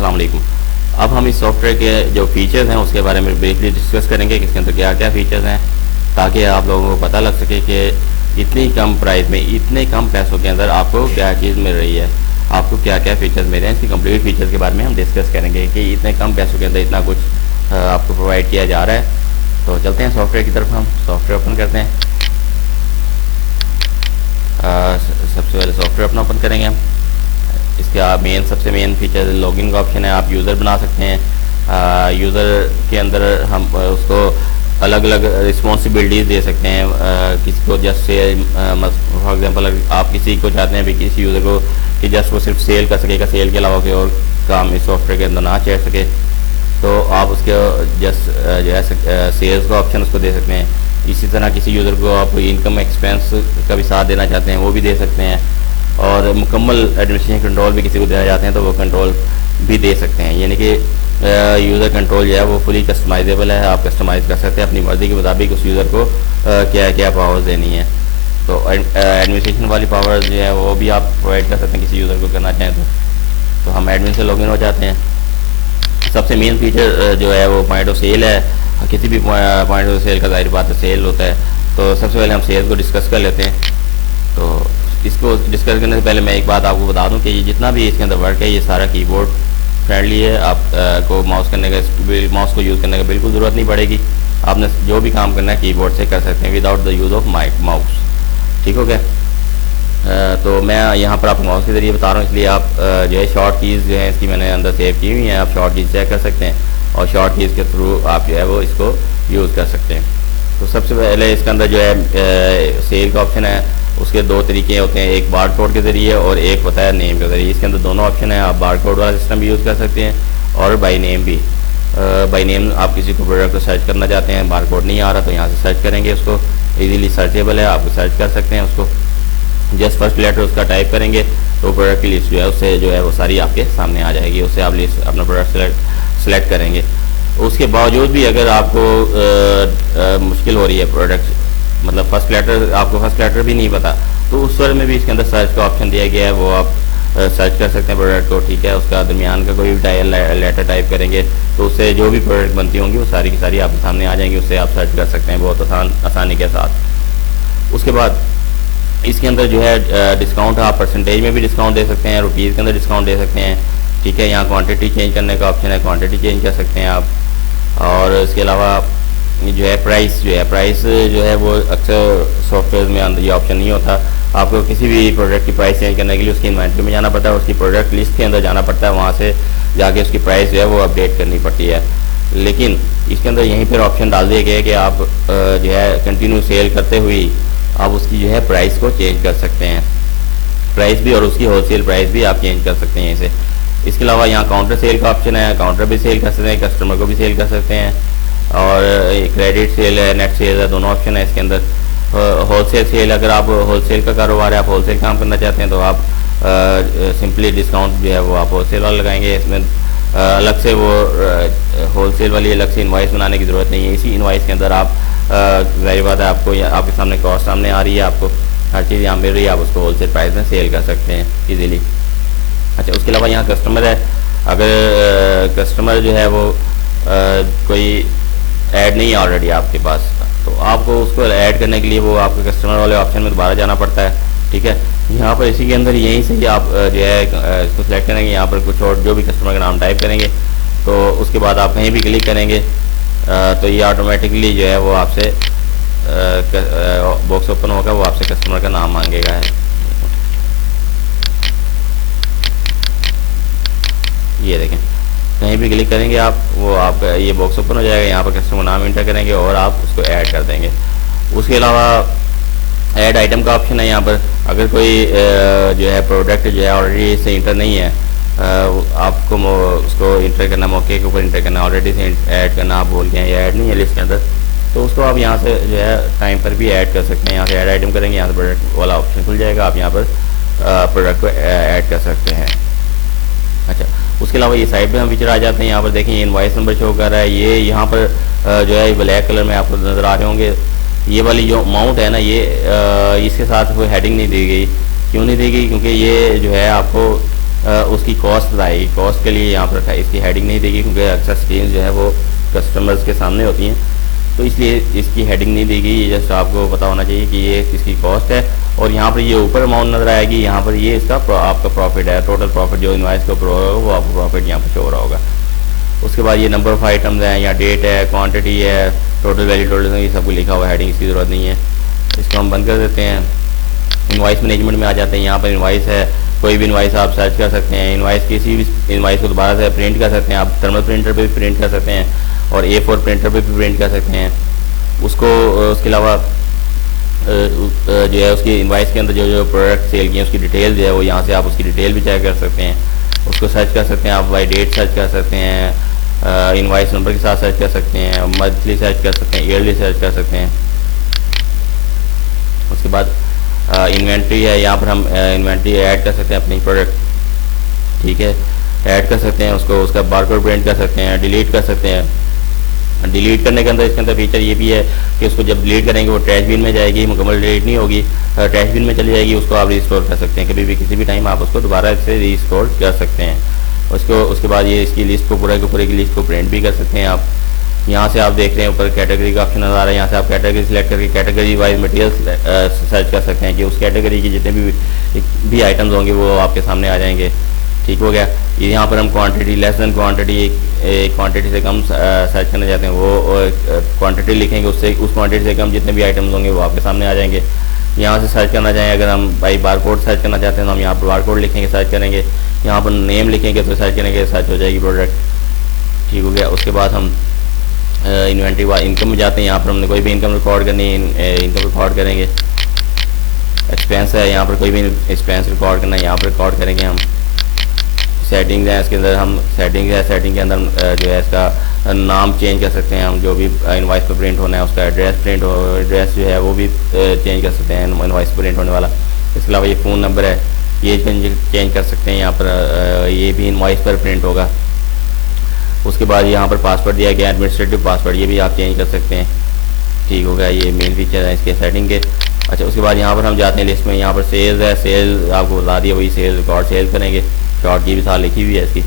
अस्सलाम वालेकुम। अब हम इस सॉफ्टवेयर के जो फीचर्स हैं उसके बारे में ब्रीफली डिस्कस करेंगे कि इसके अंदर क्या क्या फीचर्स हैं, ताकि आप लोगों को पता लग सके कि इतनी कम प्राइस में इतने कम पैसों के अंदर आपको क्या चीज़ मिल रही है, आपको क्या क्या फ़ीचर्स मिल रहे हैं। इसकी कंप्लीट फीचर्स के बारे में हम डिस्कस करेंगे कि इतने कम पैसों के अंदर इतना कुछ आपको प्रोवाइड किया जा रहा है। तो चलते हैं सॉफ्टवेयर की तरफ। हम सॉफ्टवेयर ओपन करते हैं। सबसे पहले सॉफ्टवेयर अपना ओपन करेंगे हम। इसका सबसे मेन फीचर लॉगिन का ऑप्शन है। आप यूज़र बना सकते हैं। यूज़र के अंदर हम उसको अलग अलग रिस्पॉन्सिबिलिटीज़ दे सकते हैं। किसी को जस्ट सेल, फॉर एग्जांपल आप किसी को चाहते हैं भी किसी यूज़र को कि जस्ट वो सिर्फ सेल कर सकेगा, सेल के अलावा कोई और काम इस सॉफ्टवेयर के अंदर ना चढ़ सके, तो आप उसके जस्ट जो है सेल्स का ऑप्शन उसको दे सकते हैं। इसी तरह किसी यूज़र को आप इनकम एक्सपेंस का भी साथ देना चाहते हैं वो भी दे सकते हैं, और मुकम्मल एडमिनिस्ट्रेशन कंट्रोल भी किसी को देना चाहते हैं तो वो कंट्रोल भी दे सकते हैं। यानी कि यूज़र कंट्रोल जो है वो फुली कस्टमाइजेबल है। आप कस्टमाइज़ कर सकते हैं अपनी मर्ज़ी के मुताबिक उस यूज़र को क्या क्या पावर्स देनी है। तो एडमिनिस्ट्रेशन वाली पावर्स जो है वो भी आप प्रोवाइड कर सकते हैं किसी यूज़र को करना चाहें तो हम एडमिन से लॉगिन हो जाते हैं। सबसे मेन फीचर जो है वो पॉइंट ऑफ सेल है। किसी भी पॉइंट ऑफ सेल का जाहिर बात है सेल होता है, तो सबसे पहले हम सेल को डिस्कस कर लेते हैं। तो इसको डिस्कस करने से पहले मैं एक बात आपको बता दूं कि ये जितना भी इसके अंदर वर्क है ये सारा कीबोर्ड फ्रेंडली है। आप को माउस को यूज़ करने का बिल्कुल ज़रूरत नहीं पड़ेगी। आपने जो भी काम करना है कीबोर्ड से कर सकते हैं without the use of mouse. ठीक हो गया। तो मैं यहाँ पर आपको माउस के ज़रिए बता रहा हूँ, इसलिए आप जो है शॉर्ट कीज़ जो है इसकी मैंने अंदर सेव की हुई हैं। आप शॉर्ट कीज़ चेक कर सकते हैं और शॉर्ट कीज़ के थ्रू आप जो है वो इसको यूज़ कर सकते हैं। तो सबसे पहले इसके अंदर जो है सेल का ऑप्शन है, उसके दो तरीके होते हैं, एक बार कोड के ज़रिए और एक होता है नेम के ज़रिए। इसके अंदर दोनों ऑप्शन है। आप बार कोड वाला सिस्टम भी यूज़ कर सकते हैं और बाई नेम भी। बाई नेम आप किसी को प्रोडक्ट को सर्च करना चाहते हैं, बार कोड नहीं आ रहा तो यहाँ से सर्च करेंगे, उसको ईजीली सर्चेबल है, आप सर्च कर सकते हैं उसको। जस्ट फर्स्ट लेटर उसका टाइप करेंगे तो प्रोडक्ट की लिस्ट जो है उससे जो है वो सारी आपके सामने आ जाएगी। उससे आप लिस्ट अपना प्रोडक्ट सेलेक्ट करेंगे। उसके बावजूद भी अगर आपको मुश्किल हो रही है प्रोडक्ट, मतलब फर्स्ट लेटर भी नहीं पता, तो उस वर्ड में भी इसके अंदर सर्च का ऑप्शन दिया गया है, वो आप सर्च कर सकते हैं प्रोडक्ट को। ठीक है, उसका दरमियान का कोई भी लेटर टाइप करेंगे तो उससे जो भी प्रोडक्ट बनती होंगी वो सारी की सारी आपके सामने आ जाएंगी। उससे आप सर्च कर सकते हैं बहुत आसानी के साथ। उसके बाद इसके अंदर जो है डिस्काउंट, आप परसेंटेज में भी डिस्काउंट दे सकते हैं, रुपीज़ के अंदर डिस्काउंट दे सकते हैं। ठीक है, यहाँ क्वांटिटी चेंज करने का ऑप्शन है, क्वांटिटी चेंज कर सकते हैं आप। और इसके अलावा जो है प्राइस जो है वो अक्सर सॉफ्टवेयर में अंदर ये ऑप्शन नहीं होता। आपको किसी भी प्रोडक्ट की प्राइस चेंज करने के लिए उसकी इन्वेंट्री में जाना पड़ता है, उसकी प्रोडक्ट लिस्ट के अंदर जाना पड़ता है, वहाँ से जाके उसकी प्राइस जो है वो अपडेट करनी पड़ती है। लेकिन इसके अंदर यहीं पर ऑप्शन डाल दिए गए कि आप जो है कंटिन्यू सेल करते हुए आप उसकी जो है प्राइस को चेंज कर सकते हैं, प्राइस भी और उसकी होलसेल प्राइस भी आप चेंज कर सकते हैं इसे। इसके अलावा यहाँ काउंटर सेल का ऑप्शन है, काउंटर भी सेल कर सकते हैं, कस्टमर को भी सेल कर सकते हैं, और क्रेडिट सेल है, नेट सेल है, दोनों ऑप्शन है इसके अंदर। होलसेल सेल, अगर आप होलसेल का कारोबार है, आप होलसेल काम करना चाहते हैं तो आप सिंपली डिस्काउंट जो है वो आप होलसेल वाला लगाएंगे। इसमें अलग से वो होलसेल वाली अलग से इन्वाइस बनाने की ज़रूरत नहीं है। इसी इन्वाइस के अंदर आप जाहिर बात है आपको आपके सामने कॉस्ट सामने आ रही है, आपको हर चीज़ यहाँ मिल रही है, आप उसको होलसेल प्राइस में सेल कर सकते हैं इजीली। अच्छा, उसके अलावा यहाँ कस्टमर है। अगर कस्टमर जो है वो कोई ऐड नहीं है ऑलरेडी आपके पास, तो आपको उसको ऐड करने के लिए वो आपके कस्टमर वाले ऑप्शन में दोबारा जाना पड़ता है। ठीक है, यहाँ पर इसी के अंदर यहीं से ही आप जो है इसको सेलेक्ट करेंगे, यहाँ पर कुछ और जो भी कस्टमर का नाम टाइप करेंगे, तो उसके बाद आप कहीं भी क्लिक करेंगे तो ये ऑटोमेटिकली जो है वो आपसे बॉक्स ओपन होगा, वो आपसे कस्टमर का नाम मांगेगा है। ये देखें, कहीं भी क्लिक करेंगे आप, वो आपका ये बॉक्स ओपन हो जाएगा, यहाँ पर कस्टमर नाम इंटर करेंगे और आप उसको ऐड कर देंगे। उसके अलावा ऐड आइटम का ऑप्शन है यहाँ पर। अगर कोई जो है प्रोडक्ट जो है ऑलरेडी से इंटर नहीं है, आपको उसको इंटर करना, मौके के ऊपर इंटर करना, ऑलरेडी से ऐड करना, आप बोल के ये ऐड नहीं है लिस्ट के अंदर, तो उसको आप यहाँ से जो है टाइम पर भी ऐड कर सकते हैं। यहाँ से ऐड आइटम करेंगे, यहाँ से प्रोडक्ट वाला ऑप्शन खुल जाएगा, आप यहाँ पर प्रोडक्ट को ऐड कर सकते हैं। अच्छा, उसके अलावा ये साइड पे हम फीचर आ जाते हैं। यहाँ पर देखें इनवॉइस नंबर शो कर रहा है, ये यहाँ पर जो है ब्लैक कलर में आपको नज़र आ रहे होंगे। ये वाली जो अमाउंट है ना, ये इसके साथ कोई हेडिंग नहीं दी गई। क्यों नहीं दी गई? क्योंकि ये जो है आपको उसकी कॉस्ट बताएगी। कॉस्ट के लिए यहाँ पर इसकी हेडिंग नहीं देगी, क्योंकि अक्सर स्क्रीन जो है वो कस्टमर्स के सामने होती हैं, तो इसलिए इसकी हेडिंग नहीं देगी। ये जस्ट आपको पता होना चाहिए कि ये इसकी कॉस्ट है। और यहाँ पर ये ऊपर अमाउंट नजर आएगी, यहाँ पर ये इसका आपका प्रॉफिट है, टोटल प्रॉफिट जो इनवाइस के ऊपर होगा वो आपको प्रॉफिट यहाँ पर शो हो रहा होगा। उसके बाद ये नंबर ऑफ आइटम्स हैं, या डेट है, क्वांटिटी है, टोटल वैल्यू, टोटल ये सब कुछ लिखा हुआ है। हेडिंग की ज़रूरत नहीं है, इसको हम बंद कर देते हैं। इनवाइस मैनेजमेंट में आ जाते हैं। यहाँ पर इनवाइस है, कोई भी इनवाइस आप सर्च कर सकते हैं। इनवाइस किसी भी इनवाइस को दोबारा से प्रिंट कर सकते हैं। आप थर्मल प्रिंटर पे भी प्रिंट कर सकते हैं और A4 प्रिंटर पे भी प्रिंट कर सकते हैं उसको। उसके अलावा जो है उसकी इनवाइस के अंदर जो जो प्रोडक्ट सेल किए उसकी डिटेल जो है वो यहाँ से आप उसकी डिटेल भी चेक कर सकते हैं। उसको सर्च कर सकते हैं आप, बाई डेट सर्च कर सकते हैं, इनवाइस नंबर के साथ सर्च कर सकते हैं, मंथली सर्च कर सकते हैं, ईयरली सर्च कर सकते हैं। उसके बाद इन्वेंट्री है, यहाँ पर हम इन्वेंट्री ऐड कर सकते हैं अपनी प्रोडक्ट, ठीक है, ऐड कर सकते हैं उसको। उसका बारकोड प्रिंट कर सकते हैं, डिलीट कर सकते हैं। डिलीट करने के अंदर इसके अंदर फीचर ये भी है कि उसको जब डिलीट करेंगे वो ट्रैश बिन में जाएगी, मुकम्मल डिलीट नहीं होगी, ट्रैश बिन में चली जाएगी। उसको आप रिस्टोर कर सकते हैं, कभी भी किसी भी टाइम आप उसको दोबारा से रिस्टोर कर सकते हैं उसके बाद ये इसकी लिस्ट को पूरे की लिस्ट को प्रिंट भी कर सकते हैं आप। यहाँ से आप देख रहे हैं ऊपर कैटेगरी का ऑप्शन नजर आ रहा है, यहाँ से आप कैटेगरी सेलेक्ट करके कैटेगरी वाइज मटेरियल सर्च कर सकते हैं कि उस कैटेगरी के जितने भी आइटम्स होंगे वो आपके सामने आ जाएंगे। ठीक हो गया। ये यहाँ पर हम क्वांटिटी लेस देन क्वांटिटी से कम सर्च करना चाहते हैं, वो क्वांटिटी लिखेंगे, उससे उस क्वांटिटी से कम जितने भी आइटम्स होंगे वो आपके सामने आ जाएंगे। यहाँ से सर्च करना चाहें, अगर हम बाई बारकोड सर्च करना चाहते हैं तो हम यहाँ पर बारकोड लिखेंगे, सर्च करेंगे। यहाँ पर नेम लिखेंगे तो सर्च करेंगे, सर्च हो जाएगी प्रोडक्ट। ठीक हो गया। उसके बाद हम इन्वेंट्री व इनकम में जाते हैं। यहाँ पर हमने कोई भी इनकम रिकॉर्ड करनी है, इनकम रिकॉर्ड करेंगे। एक्सपेंस है, यहाँ पर कोई भी एक्सपेंस रिकॉर्ड करना है, यहाँ पर रिकॉर्ड करेंगे हम। सेटिंग्स है, इसके अंदर हम सेटिंग के अंदर जो है इसका नाम चेंज कर सकते हैं हम, जो भी इनवाइस पर प्रिंट होना है उसका एड्रेस जो है वो भी चेंज कर सकते हैं इनवाइस पर प्रिंट होने वाला। इसके अलावा ये फ़ोन नंबर है, ये चेंज कर सकते हैं यहाँ पर, ये भी इनवाइस पर प्रिंट होगा। उसके बाद यहाँ पर पासवर्ड दिया गया, एडमिनिस्ट्रेटिव पासवर्ड, ये भी आप चेंज कर सकते हैं। ठीक हो गया, ये मेन फीचर है इसके सेटिंग के। अच्छा, उसके बाद यहाँ पर हम जाते हैं लिस्ट में, यहाँ पर सेल्स है, सेल आपको बता दिया, वही सेल रिकॉर्ड सेल करेंगे, शॉर्ट की भी साथ लिखी हुई है इसकी।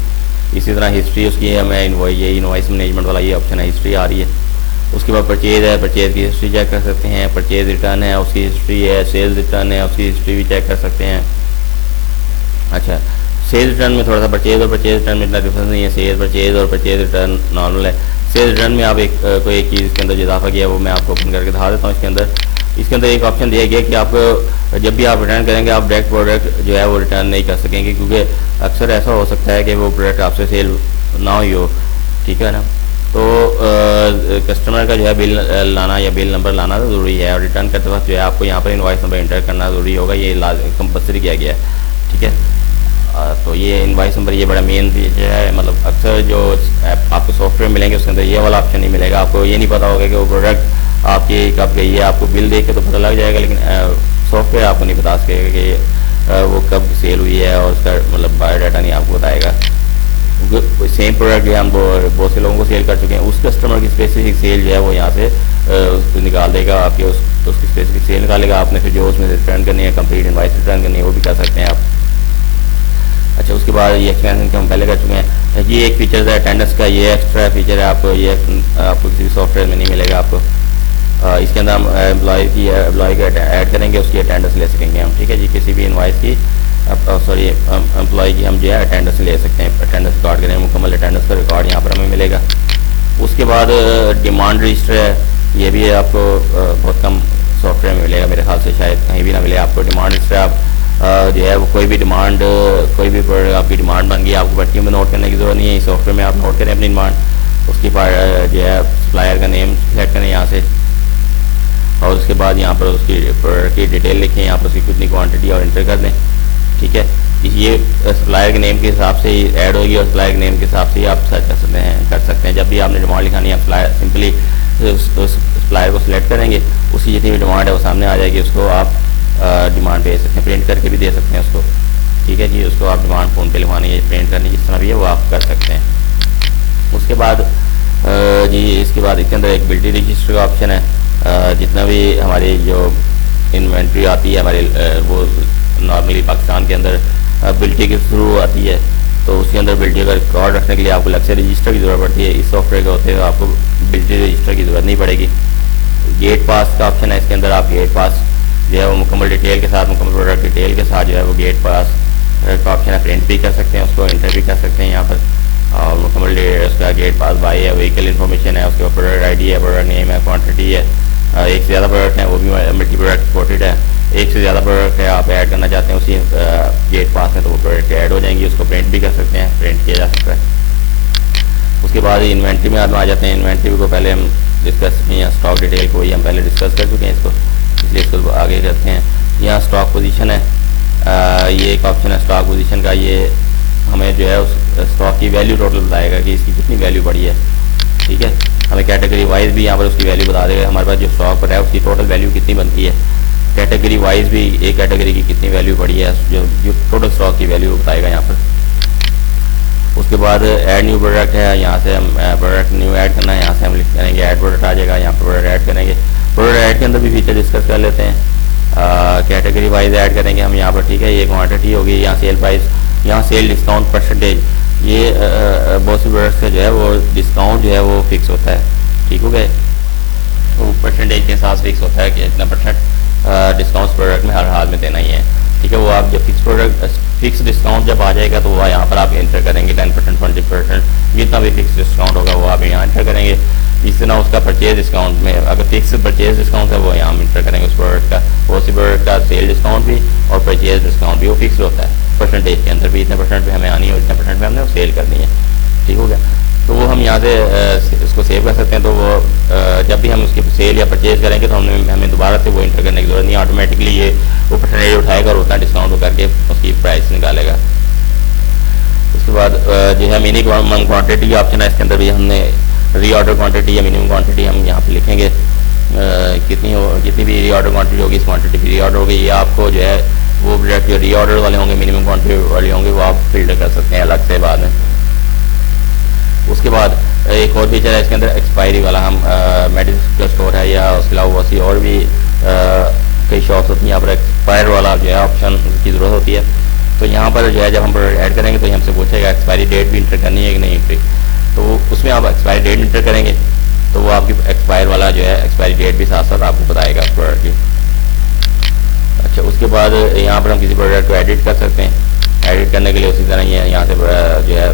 इसी तरह हिस्ट्री उसकी है, हमें ये इनवॉइस मैनेजमेंट वाला ये ऑप्शन है, हिस्ट्री आ रही है। उसके बाद परचेज है, परचेज की हिस्ट्री चेक कर सकते हैं। परचेज रिटर्न है, उसकी हिस्ट्री है। सेल्स रिटर्न है, उसकी हिस्ट्री भी चेक कर सकते हैं। अच्छा, सेल रिटर्न में थोड़ा सा परचेज और परचेज रिटर्न में इतना डिफरेंस नहीं है। सेल परचेज और परचेज रिटर्न नॉर्मल है। सेल रिटर्न में आप कोई एक चीज़ के अंदर इजाफा किया वो मैं आपको ओपन करके दिखा देता हूँ। इसके अंदर एक ऑप्शन दिया गया कि आप जब भी आप रिटर्न करेंगे आप डायरेक्ट प्रोडक्ट जो है वो रिटर्न नहीं कर सकेंगे, क्योंकि अक्सर ऐसा हो सकता है कि वो प्रोडक्ट आपसे सेल ना हुई हो। ठीक है ना, तो कस्टमर का जो है बिल लाना या बिल नंबर लाना तो ज़रूरी है, और रिटर्न करते वक्त जो है आपको यहाँ पर इनवॉइस नंबर इंटर करना ज़रूरी होगा, ये कंपलसरी किया गया है। ठीक है, तो ये इनवॉइस नंबर ये बड़ा मेन फीचर है। मतलब अक्सर जो आपको सॉफ्टवेयर मिलेंगे उसके अंदर ये वाला ऑप्शन नहीं मिलेगा, आपको ये नहीं पता होगा कि वो प्रोडक्ट आपकी कब गई है। आपको बिल देख के तो पता लग जाएगा, लेकिन सॉफ्टवेयर आपको नहीं बता सकेगा कि वो कब सेल हुई है, और उसका मतलब बायोडाटा नहीं आपको बताएगा। सेम प्रोडक्ट जो है हम बहुत से लोगों को सेल कर चुके हैं, उस कस्टमर की स्पेसिफिक सेल जो है वो यहाँ से उसको निकाल देगा, आपके उसकी स्पेसिफिक सेल निकालेगा। आपने फिर जो उसमें रिटर्न करनी है, कंप्लीट इनवॉइस रिटर्न करनी है, वो भी कर सकते हैं आप। अच्छा, उसके बाद ये एक्सपेंशन के हम पहले कर चुके हैं। ये एक फीचर है अटेंडेंस का, ये एक्स्ट्रा फीचर है, आपको किसी भी सॉफ्टवेयर में नहीं मिलेगा आपको। इसके अंदर हम एम्प्लॉय को ऐड करेंगे, उसकी अटेंडेंस ले सकेंगे हम। ठीक है जी, किसी भी इनवॉइस की एम्प्लॉय की हम जो है अटेंडेंस ले सकते हैं, अटेंडेंस रिकॉर्ड करेंगे, मुकम्मल अटेंडेंस का रिकॉर्ड यहाँ पर हमें मिलेगा। उसके बाद डिमांड रजिस्टर है, ये भी आपको बहुत कम सॉफ्टवेयर में मिलेगा, मेरे ख्याल से शायद कहीं भी ना मिले आपको। डिमांड रजिस्टर आप जो है वो कोई भी प्रोडक्ट आपकी डिमांड बन गई, आपको पट्टियों में नोट करने की जरूरत नहीं है, इस सॉफ्टवेयर में आप नोट करें अपनी डिमांड। उसके बाद जो है सप्लायर का नेम सेलेक्ट करें यहाँ से, और उसके बाद यहाँ पर उसकी प्रोडक्ट की डिटेल लिखें, यहाँ पर उसकी कितनी क्वांटिटी और इंटर कर दें। ठीक है, ये सप्लायर के नेम के हिसाब से ही ऐड होगी, और सप्लायर के नेम के हिसाब से ही आप सर्च कर सकते हैं। जब भी आपने डिमांड लिखानी है, आप सिंपली सप्लायर को सिलेक्ट करेंगे, उसकी जितनी भी डिमांड है वो सामने आ जाएगी, उसको आप डिमांड भेज सकते हैं, प्रिंट करके भी दे सकते हैं उसको। ठीक है जी, उसको आप डिमांड फ़ोन पे लिखवानी है, प्रिंट करनी जिस तरह भी है वो आप कर सकते हैं। उसके बाद जी इसके बाद इसके अंदर एक बिल्टी रजिस्टर का ऑप्शन है। जितना भी हमारी जो इन्वेंट्री आती है हमारे वो नॉर्मली पाकिस्तान के अंदर बिल्टी के थ्रू आती है, तो उसके अंदर बिल्टी का रिकॉर्ड रखने के लिए आपको अलग से रजिस्टर की ज़रूरत पड़ती है। इस सॉफ्टवेयर के होते हुए आपको बिल्टी रजिस्टर की ज़रूरत नहीं पड़ेगी। गेट पास का ऑप्शन है, इसके अंदर आप गेट पास जो है वो मुकम्मल डिटेल के साथ, मुकम्मल प्रोडक्ट डिटेल के साथ जो है वो गेट पास का ऑप्शन है, प्रिंट भी कर सकते हैं, उसको एंटर भी कर सकते हैं यहाँ पर। और मुकम्मल उसका गेट पास बाई है, व्हीकल इन्फॉर्मेशन है, उसके ऊपर प्रोडक्ट आईडी है, प्रोडक्ट नेम है, क्वांटिटी है, एक से ज़्यादा प्रोडक्ट है, वो भी मल्टी प्रोडक्ट सपोर्टेड है, एक से ज़्यादा प्रोडक्ट है आप ऐड करना चाहते हैं उसी गेट पास में, तो वो प्रोडक्ट ऐड हो जाएंगी, उसको प्रिंट भी कर सकते हैं, प्रिंट किया जा सकता है। उसके बाद इन्वेंट्री में आप आ जाते हैं। इन्वेंट्री को पहले हम डिस्कस में, या स्टॉक डिटेल को हम पहले डिस्कस कर चुके हैं इसको, इसलिए इसको आगे करते हैं। यहाँ स्टॉक पोजीशन है, ये एक ऑप्शन है स्टॉक पोजीशन का। ये हमें जो है उस स्टॉक की वैल्यू टोटल बताएगा कि इसकी कितनी वैल्यू बढ़ी है, ठीक है। हमें कैटेगरी वाइज भी यहाँ पर उसकी वैल्यू बता देगा, हमारे पास जो स्टॉक पर है उसकी टोटल वैल्यू कितनी बनती है। कैटेगरी वाइज भी एक कैटेगरी की कितनी वैल्यू बढ़ी है, जो टोटल स्टॉक की वैल्यू बताएगा यहाँ पर। उसके बाद ऐड न्यू प्रोडक्ट है, यहाँ से हम प्रोडक्ट न्यू ऐड करना है, यहाँ से हम लिख करेंगे ऐड प्रोडक्ट आ जाएगा, यहाँ पर प्रोडक्ट ऐड करेंगे। प्रोडक्ट ऐड के अंदर भी फीचर डिस्कस कर लेते हैं। कैटेगरी वाइज ऐड करेंगे हम यहाँ पर, ठीक है। ये क्वांटिटी होगी, यहाँ सेल प्राइस, यहाँ सेल डिस्काउंट परसेंटेज। ये बहुत सी प्रोडक्ट्स का जो है वो डिस्काउंट जो है वो फिक्स होता है, ठीक हो गए। तो परसेंटेज के साथ फिक्स होता है कि इतना % डिस्काउंट प्रोडक्ट में हर हाल में देना ही है, ठीक है। वो आप जब फिक्स डिस्काउंट जब आ जाएगा तो वो यहाँ पर आप एंटर करेंगे 10%, 20%, जितना भी फिक्स डिस्काउंट होगा वो आप यहाँ एंटर करेंगे। इस तरह उसका परचेज डिस्काउंट में अगर फिक्स परचेज डिस्काउंट है वो यहाँ इंटर करेंगे उस प्रोडक्ट का। वो उसी प्रोडक्ट का सेल डिस्काउंट भी और परचेज डिस्काउंट भी वो फिक्स होता है, परसेंटेज के अंदर भी इतने % पे हमें आनी है और इतने % पे हमने सेल करनी है, ठीक हो गया। तो वो हम यहाँ से उसको सेव कर सकते हैं। तो वो जब भी हम उसकी सेल या परचेज करेंगे तो हमें दोबारा से वो इंटर करने की जरूरत नहीं, ऑटोमेटिकली ये वो परसेंटेज उठाएगा और उतना डिस्काउंट करके उसकी प्राइस निकालेगा। उसके बाद जो है मिनिमम क्वांटिटी ऑप्शन है, इसके अंदर भी हमने रीऑर्डर क्वांटिटी या मिनिमम क्वांटिटी हम यहाँ पे लिखेंगे। जितनी भी रीऑर्डर क्वांटिटी होगी इस क्वांटिटी की रीऑर्डर होगी। ये आपको जो है वो प्रोडक्ट जो रीऑर्डर वाले होंगे, मिनिमम क्वांटिटी वाले होंगे, वो आप फिल्टर कर सकते हैं अलग से बाद में। उसके बाद एक और फीचर है इसके अंदर एक्सपायरी वाला। हम मेडिकल स्टोर है या उसके अलावा वैसी और भी कई शॉप्स होती हैं, यहाँ पर एक्सपायर वाला जो है ऑप्शन की ज़रूरत होती है। तो यहाँ पर जो है जब हम प्रोडक्ट ऐड करेंगे तो हमसे पूछेगा एक्सपायरी डेट भी इंटर करनी है कि नहीं इंटर, तो उसमें आप एक्सपायरी डेट इंटर करेंगे तो वो आपकी एक्सपायर वाला जो है एक्सपायरी डेट भी साथ साथ आपको बताएगा प्रोडक्ट की। अच्छा, उसके बाद यहाँ पर हम किसी प्रोडक्ट को एडिट कर सकते हैं। एडिट करने के लिए उसी तरह ही है, यहाँ से जो है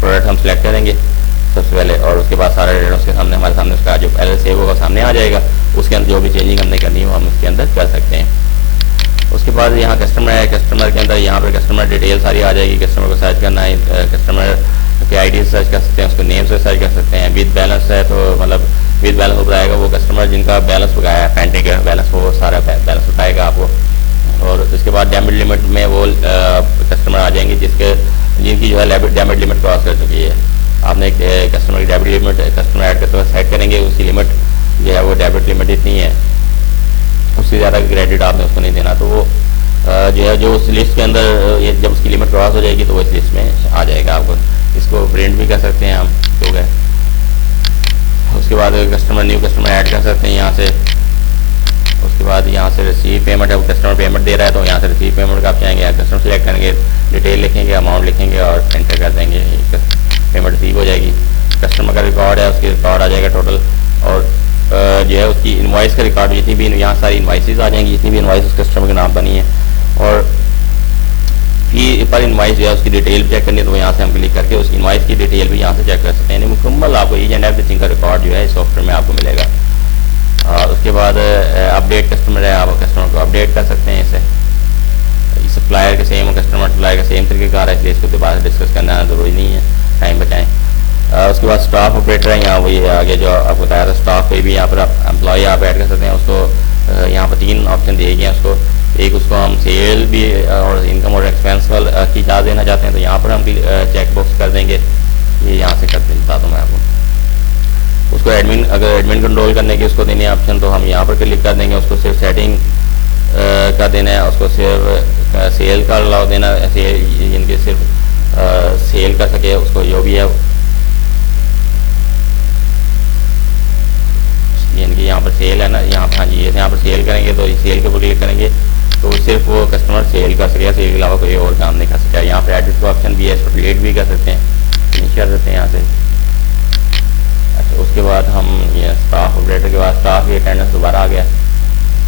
प्रोडक्ट हम सेलेक्ट करेंगे सबसे पहले, और उसके बाद सारा डेटा उसके सामने हमारे सामने उसका जो पहले सेव होगा सामने आ जाएगा। उसके अंदर जो भी चेंजिंग हमने करनी है वो हम उसके अंदर कर सकते हैं। उसके बाद यहाँ कस्टमर है, कस्टमर के अंदर यहाँ पर कस्टमर डिटेल सारी आ जाएगी। कस्टमर को सर्च करना है, कस्टमर के आईडी सर्च कर सकते हैं, उसको नेम से सर्च कर सकते हैं। विद बैलेंस है तो मतलब विद बैलेंस बताएगा, वो कस्टमर जिनका बैलेंस बकाया है, पेंडिंग का बैलेंस, वो सारा बैलेंस बताएगा आपको। और उसके बाद डेबिट लिमिट में वो कस्टमर आ जाएंगे जिनकी जो है डेबिट लिमिट क्रॉस कर चुकी है। आपने एक कस्टमर की डेबिट लिमिट कस्टमर ऐड करते हुए सेट करेंगे, उसकी लिमिट जो है वो डेबिट लिमिट इतनी है, उससे ज़्यादा क्रेडिट आपने उसको नहीं देना। तो वो जो है जो उस लिस्ट के अंदर जब उसकी लिमिट क्रॉस हो जाएगी तो वो इस लिस्ट में आ जाएगा। आपको इसको प्रिंट भी कर सकते हैं हम, हो गए। उसके बाद न्यू कस्टमर ऐड कर सकते हैं यहाँ से। उसके बाद यहाँ से रिसीव पेमेंट है, वो कस्टमर पेमेंट दे रहा है तो यहाँ से रिसीव पेमेंट का आप चाहेंगे, कस्टमर सेलेक्ट करेंगे, डिटेल लिखेंगे, अमाउंट लिखेंगे और एंटर कर देंगे, पेमेंट रिसीव हो जाएगी। कस्टमर का रिकॉर्ड है, उसकी रिकॉर्ड आ जाएगा टोटल, और जो है उसकी इनवॉइस का रिकॉर्ड, जितनी भी यहाँ सारी इनवॉइसेस आ जाएंगी, जितनी भी इनवॉइस उस कस्टमर के नाम बनी है। और फी पर इनवॉइस जो है उसकी डिटेल चेक करनी है तो यहाँ से हम क्लिक करके उस इनवॉइस की डिटेल भी यहाँ से चेक कर सकते हैं। मुकम्मल आपको ईच एंड एवरीथिंग का रिकॉर्ड जो है इस सॉफ्टवेयर में आपको मिलेगा। उसके बाद अपडेट कस्टमर है, आप कस्टमर को अपडेट कर सकते हैं इसे। सप्लायर के सेम कस्टमर सप्लायर का सेम तरीकेकार है, इसलिए इसको दोबारा डिस्कस करना ज़रूरी नहीं है, टाइम बचाएं। उसके बाद स्टाफ ऑपरेटर है, यहाँ वही आगे जो आपको बताया था स्टाफ पे भी यहाँ पर आप एम्प्लॉय आप ऐड कर सकते हैं। उसको यहाँ पर 3 ऑप्शन दिए गए हैं उसको। एक उसको हम सेल भी और इनकम और एक्सपेंस की इजाज़त देना चाहते हैं तो यहाँ पर हम चेक बॉक्स कर देंगे, ये यहाँ से कर देता हूँ मैं आपको। उसको एडमिन, अगर एडमिन कंट्रोल करने की उसको देने ऑप्शन तो हम यहाँ पर क्लिक कर देंगे। उसको सिर्फ सेटिंग का देना है, उसको सिर्फ सेल का अलाउ देना है, जिनके सिर्फ सेल कर सके उसको जो भी है, यानी कि यहाँ पर सेल है ना, यहाँ पर हाँ जी, यहाँ पर सेल करेंगे तो सेल के ऊपर क्लिक करेंगे तो सिर्फ वो कस्टमर सेल कर सकेगा, सेल के अलावा कोई और काम नहीं कर सकेगा। यहाँ पर एडिट का ऑप्शन भी है, इसको डिलीट भी कर सकते हैं, फिनिश कर देते हैं यहाँ से। अच्छा, उसके बाद हम ये स्टाफ ऑपरेटर के बाद स्टाफ ये अटेंडेंस दोबारा आ गया।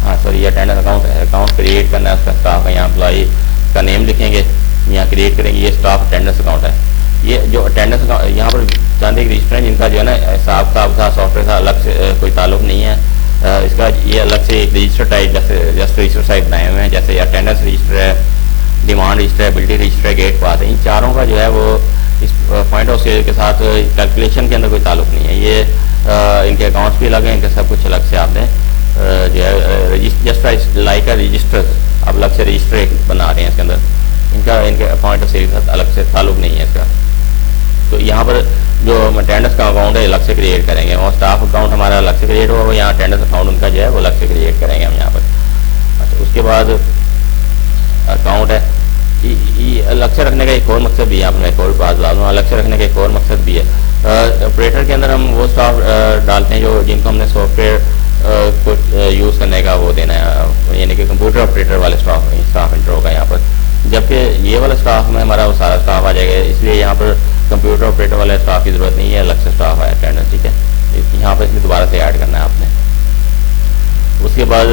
हाँ सॉरी, ये अटेंडेंस अकाउंट क्रिएट करना है उसका, स्टाफ का यहाँ एम्प्लॉई का नेम लिखेंगे, यहाँ क्रिएट करेंगे। ये स्टाफ अटेंडेंस अकाउंट है। ये जो अटेंडेंस अकाउंट यहाँ पर चांद एक रजिस्टर है जिनका जो है ना हिसाब का सॉफ्टवेयर का अलग से कोई ताल्लुक नहीं है। इसका ये अलग से एक रजिस्टर टाइप जैसे जस्ट रजिस्टर टाइप बनाए हुए हैं, जैसे अटेंडेंस रजिस्टर है, डिमांड रजिस्टर है, बिल्टी रजिस्टर है, गेट पास है। इन चारों का जो है वो इस पॉइंट ऑफ सेल के साथ कैलकुलेशन के अंदर कोई ताल्लुक नहीं है। ये इनके अकाउंट्स भी अलग हैं, इनका सब कुछ अलग से आपने जो है जस्ट लाइक रजिस्टर आप अलग से रजिस्टर एक बना रहे हैं इसके अंदर, इनके पॉइंट ऑफ सेल के साथ अलग से ताल्लुक नहीं है इसका। तो यहाँ पर जो अटेंडेंस का अकाउंट है अलग से क्रिएट करेंगे, और स्टाफ अकाउंट हमारा अलग से क्रिएट होगा, यहाँ अटेंडेंस अकाउंट उनका जो है वो अलग से क्रिएट करेंगे हम यहाँ पर। अच्छा, उसके बाद अकाउंट है अलग से रखने का एक और मकसद भी है, आपने एक और बात बता दूँ, अलग से रखने का एक और मकसद भी है। ऑपरेटर के अंदर हम वो स्टाफ डालते हैं जो जिनको हमने सॉफ्टवेयर को यूज़ करने का वो देना है, यानी कि कंप्यूटर ऑपरेटर वाले स्टाफ एंटर होगा यहाँ पर। जबकि ये वाला स्टाफ में हमारा वो सारा स्टाफ आ जाएगा, इसलिए यहाँ पर कंप्यूटर ऑपरेटर वाले स्टाफ की ज़रूरत नहीं है, अलग से स्टाफ है अटेंडेंस, ठीक है। यहाँ पर इसमें दोबारा से ऐड करना है आपने। उसके बाद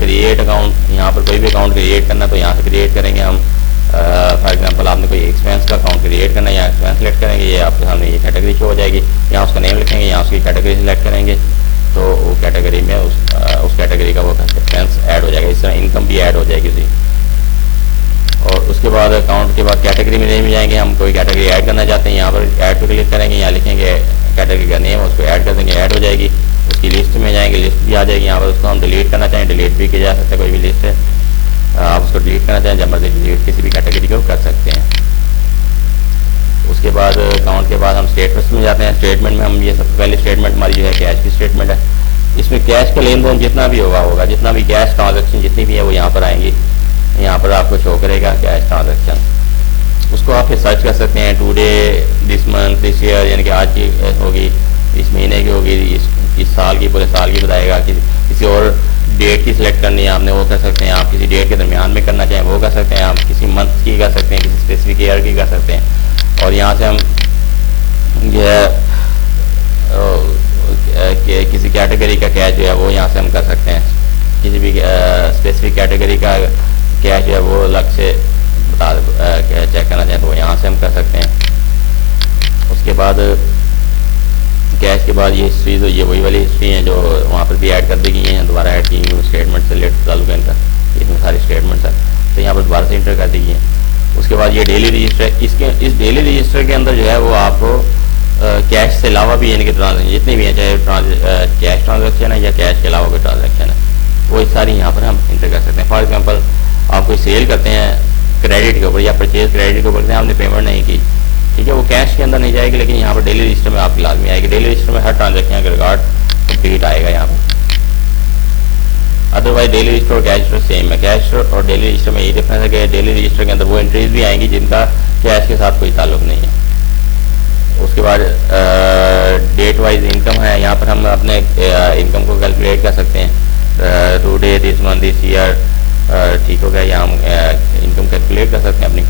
क्रिएट अकाउंट, यहाँ पर कोई भी अकाउंट क्रिएट करना तो यहाँ से क्रिएट करेंगे हम। फॉर एग्जांपल आपने कोई एक्सपेंस का अकाउंट क्रिएट करना है, यहाँ एक्सपेंस सेलेक्ट करेंगे, ये आपके सामने ये कैटेगरी शो हो जाएगी, यहाँ उसका नेम लिखेंगे, यहाँ उसकी कैटेगरी सेलेक्ट करेंगे, तो वो कैटेगरी में उस कैटेगरी का वो एक्सपेंस ऐड हो जाएगा। इस तरह इनकम भी ऐड हो जाएगी उसी। और उसके बाद अकाउंट के बाद कैटेगरी में नेम जाएंगे, हम कोई कैटेगरी ऐड करना चाहते हैं, यहाँ पर ऐड पे क्लिक करेंगे, यहाँ लिखेंगे कैटेगरी का नेम, उसको ऐड कर देंगे, ऐड हो जाएगी। उसकी लिस्ट में जाएंगे, लिस्ट भी आ जाएगी। यहाँ पर उसको हम डिलीट करना चाहें डिलीट भी किया जा सकता है, कोई भी लिस्ट है आप उसको डिलीट करना चाहें जब मर्जी डिलीट किसी भी कैटेगरी को कर सकते हैं। उसके बाद अकाउंट के बाद हम स्टेटमेंट्स में जाते हैं। स्टेटमेंट में हम ये सबसे पहले स्टेटमेंट हमारी जो है कैश की स्टेटमेंट है। इसमें कैश का लेन देन जितना भी होगा जितना भी कैश ट्रांजेक्शन जितनी भी है वो यहाँ पर आएंगी, यहाँ पर आपको शो करेगा कैश ट्रांजेक्शन। उसको आप फिर सर्च कर सकते हैं, today, this month, this year, यानी कि आज की होगी, इस महीने की होगी, इस साल की, पूरे साल की बताएगा। किसी और डेट की सिलेक्ट करनी है आपने वो कर सकते हैं, आप किसी डेट के दरमियान में करना चाहें वो कर सकते हैं, आप किसी मंथ की कर सकते हैं, किसी स्पेसिफिक ईयर की कर सकते हैं। और यहाँ से हम जो है किसी कैटेगरी का कैश जो है वो यहाँ से हम कर सकते हैं, किसी भी स्पेसिफिक कैटेगरी का कैश जो है वो अलग से चेक करना चाहें तो वो यहाँ से हम कर सकते हैं। उसके बाद कैश के बाद ये हिस्ट्री तो ये वही वाली हिस्ट्री है जो वहाँ पर भी ऐड कर दी गई हैं, दोबारा ऐड की गई स्टेटमेंट से रिलेटेड ताल्लुक है इनका, इसमें सारी स्टेटमेंट्स है तो यहाँ पर दोबारा से इंटर कर दी गई हैं। उसके बाद ये डेली रजिस्टर, इस डेली रजिस्टर के अंदर जो है वो आपको कैश से अलावा भी यानी कि ट्रांजेक्शन जितनी भी हैं, चाहे कैश ट्रांजेक्शन है या कैश के अलावा कोई ट्रांजेक्शन है, वो सारी यहाँ पर हम इंटर कर सकते हैं। फॉर एग्जाम्पल आप कोई सेल करते हैं क्रेडिट के ऊपर या परचेज क्रेडिट के ऊपर करते हैं, आपने पेमेंट नहीं की, ठीक है, वो कैश के अंदर नहीं जाएगी, लेकिन यहाँ पर डेली रजिस्टर में आपकी लाजमी आएगी। डेली रजिस्टर में हर ट्रांजेक्शन का रिकॉर्ड कंप्लीट आएगा यहाँ पर। अदरवाइज डेली रजिस्टर और कैश रजिस्टर सेम है। कैश और डेली रजिस्टर में ये डिफरेंस है कि डेली रजिस्टर के अंदर वो एंट्रीज भी आएंगी जिनका कैश के साथ कोई ताल्लुक नहीं है। उसके बाद डेट वाइज इनकम है, यहाँ पर हम अपने इनकम को कैलकुलेट कर सकते हैं, today, this month, this year, ठीक हो गया। यहाँ हम इनकम कैलकुलेट कर सकते हैं, अपनी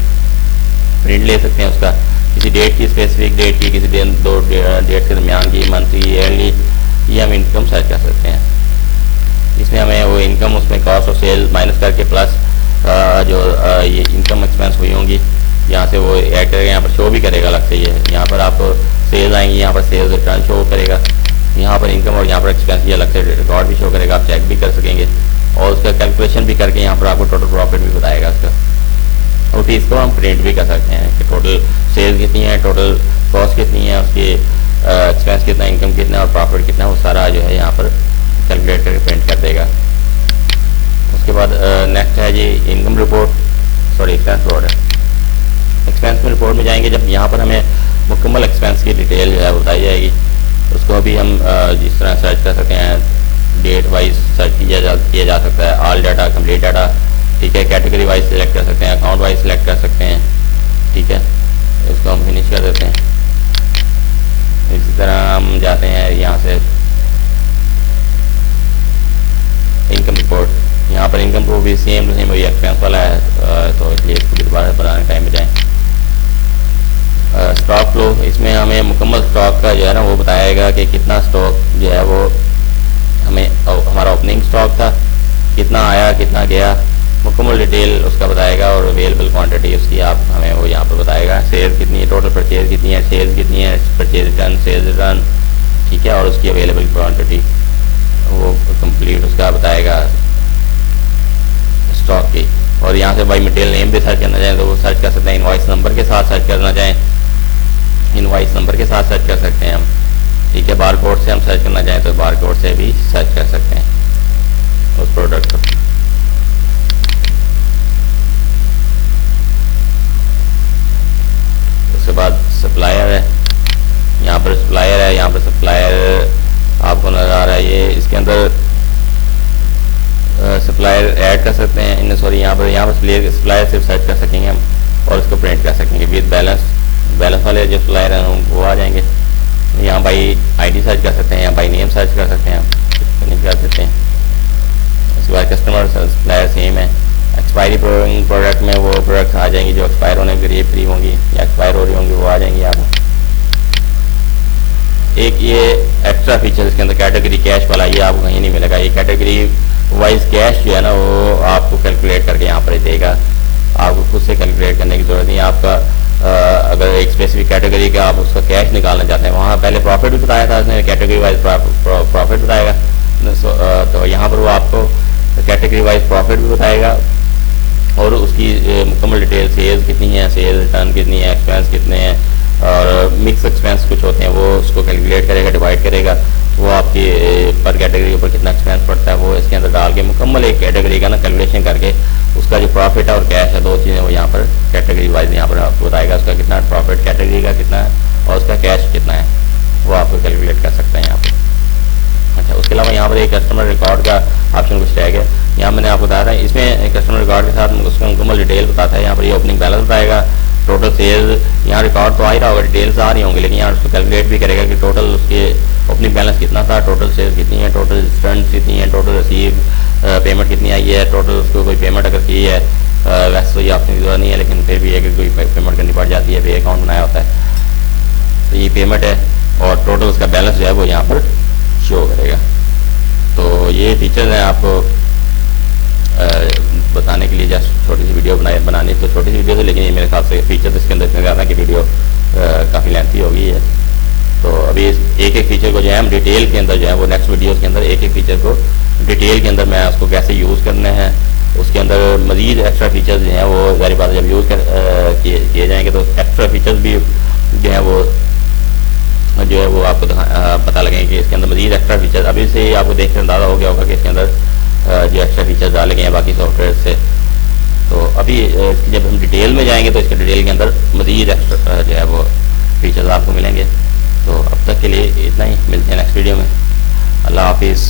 प्रिंट ले सकते हैं उसका, किसी डेट की स्पेसिफिक डेट की, किसी दो डेट के दरमियान की, मंथली, ईयरली, ये हम इनकम सर्च कर सकते हैं। इसमें हमें वो इनकम उसमें कॉस्ट ऑफ सेल माइनस करके प्लस जो ये इनकम एक्सपेंस हुई होंगी यहाँ से वो ऐड करेगा, यहाँ पर शो भी करेगा अलग से। ये यहाँ पर आपको सेल्स आएंगी, यहाँ पर सेल्स रिटर्न शो करेगा, यहाँ पर इनकम और यहाँ पर एक्सपेंस ये अलग से रिकॉर्ड भी शो करेगा, आप चेक भी कर सकेंगे और उसका कैलकुलेशन भी करके यहाँ पर आपको टोटल प्रॉफिट भी बताएगा उसका। और फिर इसको हम प्रिंट भी कर सकते हैं कि टोटल सेल्स कितनी है, टोटल कॉस्ट कितनी है, उसकी एक्सपेंस कितना, इनकम कितना और प्रॉफिट कितना, वो सारा जो है यहाँ पर कैलकुलेट करके प्रिंट कर देगा। उसके बाद नेक्स्ट है g income report, sorry expense report है। एक्सपेंस में रिपोर्ट में जाएंगे, जब यहाँ पर हमें मुकम्मल एक्सपेंस की डिटेल जो है बताई जाएगी, उसको भी हम जिस तरह सर्च कर सकते हैं, डेट वाइज सर्च किया जा सकता है, ऑल डाटा, कंप्लीट डाटा, ठीक है, कैटेगरी वाइज सिलेक्ट कर सकते हैं, अकाउंट वाइज सिलेक्ट कर सकते हैं, ठीक है, इसको हम फिनिश कर देते हैं। इसी तरह हम जाते हैं यहाँ से इनकम रिपोर्ट, यहाँ यहाँ पर इनकम प्रूफ भी सेम टू सेम वही एक्सपेंस वाला है, तो इसलिए इसको दोबारा बनाने टाइम में जाएँ। स्टॉक फ्लो, इसमें हमें मुकम्मल स्टॉक का जो है ना वो बताएगा कि कितना स्टॉक जो है वो हमें हमारा ओपनिंग स्टॉक था, कितना आया कितना गया, मुकम्मल डिटेल उसका बताएगा। और अवेलेबल क्वांटिटी उसकी आप हमें वो यहाँ पर बताएगा। सेल्स कितनी है, टोटल परचेज कितनी है, सेल्स कितनी है, परचेज रिटर्न, सेल्स रिटर्न, ठीक है, और उसकी अवेलेबल क्वांटिटी वो कंप्लीट उसका बताएगा स्टॉक की। और यहाँ से बाई मटेरियल नेम भी सर्च करना चाहें तो वो सर्च कर सकते हैं। इनवॉइस नंबर के साथ सर्च करना चाहें, इनवॉइस नंबर के साथ सर्च कर सकते हैं हम, ठीक है। बार कोड से हम सर्च करना चाहें तो बार कोड से भी सर्च कर सकते हैं उस प्रोडक्ट को। उसके बाद सप्लायर है, यहाँ पर सप्लायर है, यहाँ पर सप्लायर आपको नजर आ रहा है। ये इसके अंदर सप्लायर ऐड कर सकते हैं इन, सॉरी यहाँ पर सप्लायर सिर्फ सर्च कर सकेंगे हम और उसको प्रिंट कर सकेंगे विद बैलेंस। बैलेंस वाले जो सप्लायर हैं वो आ जाएंगे। यहाँ बाई आईडी सर्च कर सकते हैं, यहाँ बाई नेम सर्च कर सकते हैं, हम कर सकते हैं। उसके बाद कस्टमर सप्लायर सेम है। एक्सपायरी प्रोडक्ट में वो प्रोडक्ट्स आ जाएंगी जो एक्सपायर होने के करीब फ्री होंगी या एक्सपायर हो रही होंगी, वो आ जाएंगी आपको। एक ये एक्स्ट्रा फीचर इसके अंदर कैटेगरी कैश वाला, ये आपको कहीं नहीं मिलेगा। ये कैटेगरी वाइज कैश जो है ना वो आपको कैलकुलेट करके यहाँ पर देगा, आपको खुद से कैलकुलेट करने की जरूरत नहीं है। आपका अगर एक स्पेसिफिक कैटेगरी का आप उसका कैश निकालना चाहते हैं, वहाँ पहले प्रॉफिट भी बताया था उसने, कैटेगरी वाइज प्रॉफिट बताएगा, तो यहाँ पर वो आपको कैटेगरी वाइज प्रॉफिट भी बताएगा और उसकी मुकम्मल डिटेल, सेल्स कितनी है, सेल रिटर्न कितनी है, एक्सपेंस कितने हैं, और मिक्स एक्सपेंस कुछ होते हैं वो उसको कैलकुलेट करेगा, डिवाइड करेगा, वो आपकी पर कैटेगरी के ऊपर कितना एक्सपेंस पड़ता है वो इसके अंदर डाल के मुकम्मल एक कैटेगरी का ना कैलकुलेशन करके उसका जो प्रॉफिट है और कैश है, दो चीज़ें वो यहाँ पर कैटेगरी वाइज यहाँ पर आपको बताएगा। उसका कितना प्रॉफिट कैटेगरी का कितना है और उसका कैश कितना है वो आपको कैलकुलेट कर सकते हैं यहाँ पर। अच्छा, उसके अलावा यहाँ पर एक कस्टमर रिकॉर्ड का ऑप्शन कुछ रह गया। यहाँ मैंने आपको बताया था, इसमें कस्टमर रिकॉर्ड के साथ उसका मुकम्मल डिटेल बताता है। यहाँ पर ये ओपनिंग बैलेंस बताएगा, टोटल सेल्स, यहाँ रिकॉर्ड तो आ ही रहा होगा, डिटेल्स आ रही होंगी, लेकिन यहाँ उसको कैलकुलेट भी करेगा कि टोटल उसके ओपनिंग बैलेंस कितना था, टोटल सेल्स कितनी है, टोटल रिटर्न कितनी है, टोटल रिसीव पेमेंट कितनी आई है, टोटल उसको कोई पेमेंट अगर की है, वैसे तो ये ऑप्शन की जरूरत नहीं है, लेकिन फिर भी अगर कोई पेमेंट करनी पड़ जाती है, पे अकाउंट बनाया होता है तो ये पेमेंट है और टोटल उसका बैलेंस जो है वो यहाँ पर शो करेगा। तो ये फीचर्स हैं आपको बताने के लिए, जस्ट छोटी सी वीडियो बनानी तो छोटी सी वीडियो थी, लेकिन ये मेरे ख्याल से फीचर्स इसके अंदर इतने ज़्यादा कि वीडियो काफ़ी लेंथी हो गई है। तो अभी एक एक फीचर को जो है हम डिटेल के अंदर जो है वो नेक्स्ट वीडियोस के अंदर एक एक फीचर को डिटेल के अंदर मैं उसको कैसे यूज़ करने हैं, उसके अंदर मज़ीद एक्स्ट्रा फीचर्स जो हैं वो ज़ाहिर बात जब यूज़ किए जाएंगे तो एक्स्ट्रा फीचर्स भी जो है वो आपको पता लगेंगे कि इसके अंदर मज़ीद एक्स्ट्रा फीचर्स अभी से आपको देख कर अंदाज़ा हो गया होगा कि इसके अंदर जो एक्स्ट्रा फीचर्स डाले गए हैं बाकी सॉफ्टवेयर से। तो अभी जब हम डिटेल में जाएंगे तो इसके डिटेल के अंदर मज़ीद एक्स्ट्रा जो है वो फीचर्स आपको मिलेंगे। तो अब तक के लिए इतना ही, मिलते हैं नेक्स्ट वीडियो में। अल्लाह हाफिज़।